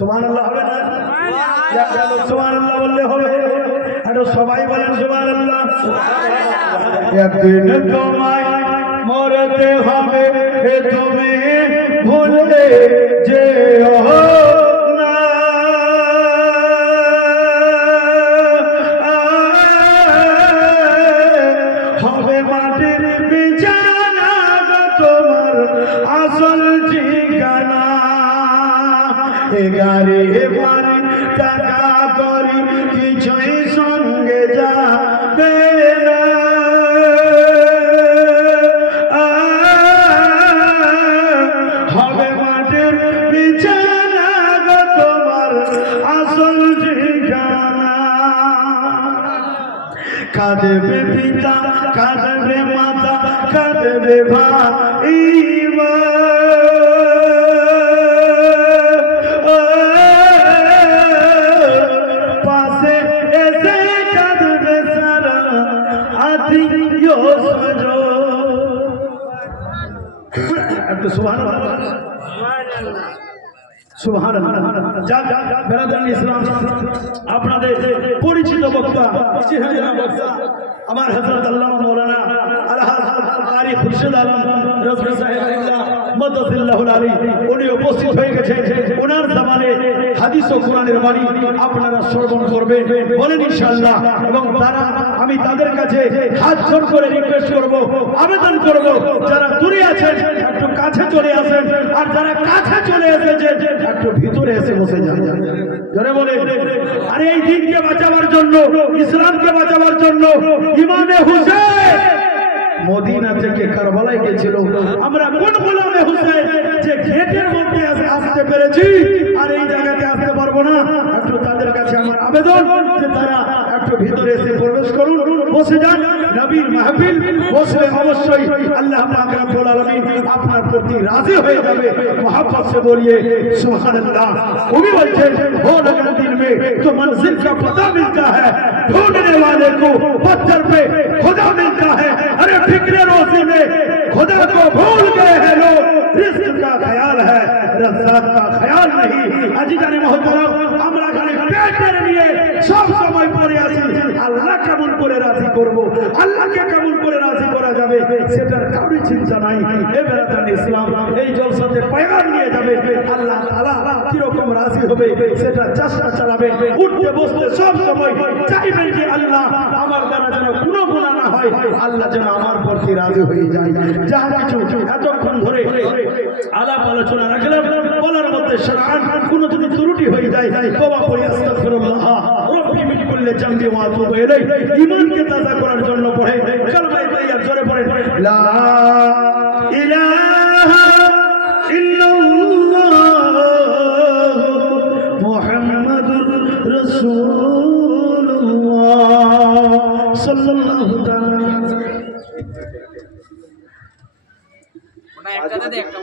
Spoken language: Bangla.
সুবহানাল্লাহ হবে না? সুবহানাল্লাহ বললে হবে। একটু সবাই বলেন সুবহানাল্লাহ। একদিন তোমায় মরতে হবে, তুমি ভুলে যেও না। হবে মাটির বিছানা তোমার আসল ঠিকানা। গাড়ি বাড়ি টাকা করি কিছুই সঙ্গে যাবে না। হবে মাটির বিছানা তোমার আসল ঠিকানা। কাঁদবে পিতা, কাঁদবে মাতা, কাঁদবে ভাই, পাশে এসে কাঁদবে সারা আত্মীয় স্বজন। একটু সুবহানাল্লাহ সুবহানাল্লাহ। বেরাদারান ইসলাম, আপনাদের পরিচিত বক্তা, চেহারা বক্তা আমার হযরত আল্লামা মাওলানা আলহাজ কারি খুরশিদ আলম রফি সাহেবুল্লাহ মাদাদিল্লাহুল আলী, উনি উপস্থিত হয়ে গেছেন। ওনার জামানে হাদিস ও কোরআনের বাণী আপনারা শ্রবণ করবেন, বলেন ইনশাআল্লাহ। এবং তারা, আমি তাদের কাছে হাত জোড় করে রিকোয়েস্ট করব, আবেদন করব, যারা দূরে আছেন একটু কাছে চলে আসেন, আর যারা কাছে চলে এসেছেন একটু ভিতরে এসে বসে যান। জোরে বলে। আর এই দিনকে বাঁচাবার জন্য, ইসলামকে বাঁচাবার জন্য ইমামে হুসাইন মদিনা থেকে কারবালায় গেছিল। আমরা কোন গোলামে হুসাইন যে ঘেটের মধ্যে আসতে পেরেছি আর এই জায়গাতে আসতে পারবো না, একটু তাদের কাছে আমার আবেদন যে তারা একটু ভিতরে এসে প্রবেশ করুন, বসে যান। নবীর মাহফিল বসলে অবশ্যই আল্লাহ পাক রব্বুল আলামিন আপনার প্রতি রাজি হয়ে যাবে। मोहब्बत से बोलिए सुभानअल्लाह। वो भी बोलते हो लगन दिल में तो मंजिल का पता मिलता है, ढूंढने वाले को पत्थर पे खुदा मिलता है। अरे फिक्रे रोज़ी में खुदा को भूल गए हैं लोग, रिज़्क़ का ख्याल है, रज़्ज़ाक़ का ख्याल नहीं। अजीज़ाने मोहतरम, আমরা খালি পেটের নিয়ে সব সময় পড়ে আছি। আল্লাহ কেমন করে রাজি করব, আল্লাহকে কেমন করে রাজি করা যাবে সেটার কারোর চিন্তা নাই। এ বেরাদারান ইসলাম, এই জলসাতে পয়গাম নিয়ে যাবে, আল্লাহ তাআলা কিরকম রাজি হবে সেটা চেষ্টা চালাবে। উঠতে বসতে সব সময় চাইবেন যে আল্লাহ আমার দ্বারা যেন কোনো গুনাহ না হয়, আল্লাহ যেন আমার প্রতি রাজি হয়ে যায়। যা কিছু এতক্ষণ ধরে আলাপ আলোচনা রাখলাম, বলার মধ্যে শরআন কোনো যদি ত্রুটি হয়ে যায় তওবা করি, আস্তাগফিরুল্লাহ রব্বি মিন কুল্লি জামবি ওয়া আতুবু ইলাইহি। ঈমানকে তাজা করার জন্য পড়ে কালেমা তাইয়্যিবা জোরে পড়ে লা ইলাহা ইল্লাল্লাহ মুহাম্মাদুর রাসূলুল্লাহ সাল্লাল্লাহু তাআলা। একটা দে, একটা